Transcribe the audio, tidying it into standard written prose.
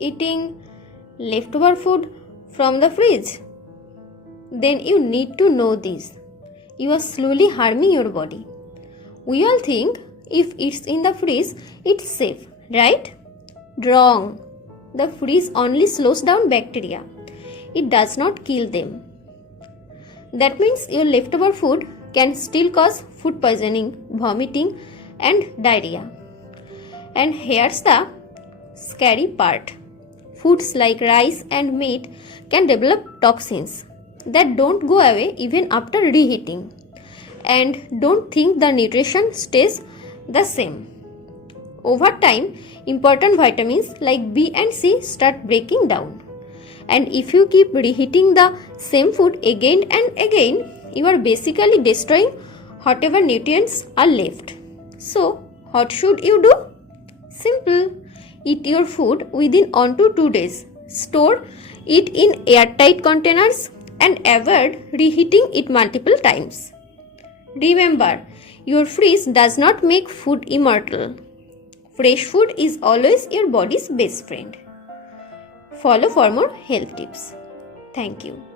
eating leftover food from the fridge? Then you need to know this. You are slowly harming your body. We all think if it's in the fridge, it's safe, right? Wrong. The fridge only slows down bacteria. It does not kill them. That means your leftover food can still cause food poisoning, vomiting, and diarrhea. And here's the scary part. Foods like rice and meat can develop toxins that don't go away even after reheating. And don't think the nutrition stays the same. Over time, important vitamins like B and C start breaking down. And if you keep reheating the same food again and again, you are basically destroying whatever nutrients are left. So, what should you do? Simple. Eat your food within 1 to 2 days. Store it in airtight containers and avoid reheating it multiple times. Remember, your fridge does not make food immortal. Fresh food is always your body's best friend. Follow for more health tips. Thank you.